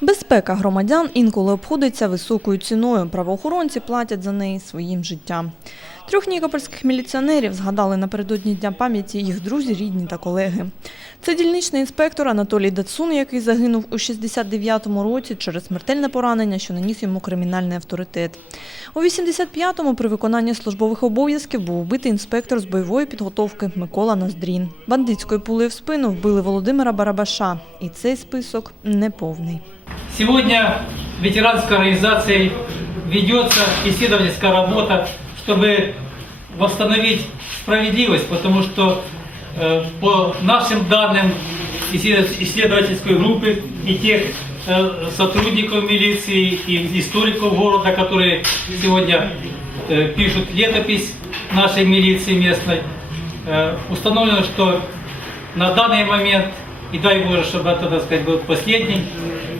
Безпека громадян інколи обходиться високою ціною. Правоохоронці платять за неї своїм життям. Трьох нікопольських міліціонерів згадали напередодні Дня пам'яті їх друзі, рідні та колеги. Це дільничний інспектор Анатолій Дацун, який загинув у 69-му році через смертельне поранення, що наніс йому кримінальний авторитет. У 85-му при виконанні службових обов'язків був вбитий інспектор з бойової підготовки Микола Ноздрін. Бандитською пулею в спину вбили Володимира Барабаша. І цей список неповний. Сегодня ветеранской организацией ведется исследовательская работа, чтобы восстановить справедливость, потому что э, по нашим данным исследов- исследовательской группы и тех э, сотрудников милиции и историков города, которые сегодня э, пишут летопись нашей милиции местной, э, установлено, что на данный момент, и дай Боже, чтобы это, так сказать, был последний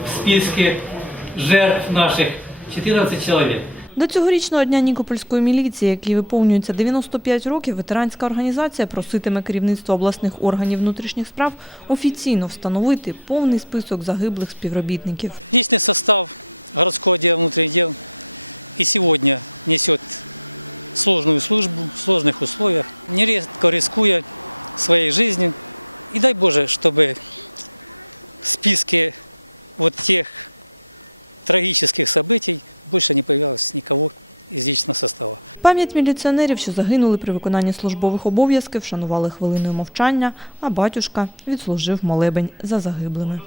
в списке жертв наших, 14 человек. До цьогорічного дня Нікопольської міліції, який виповнюється 95 років, ветеранська організація проситиме керівництво обласних органів внутрішніх справ офіційно встановити повний список загиблих співробітників. жизни. Дай Боже, трагических событий, Пам'ять міліціонерів, що загинули при виконанні службових обов'язків, вшанували хвилиною мовчання, а батюшка відслужив молебень за загиблими.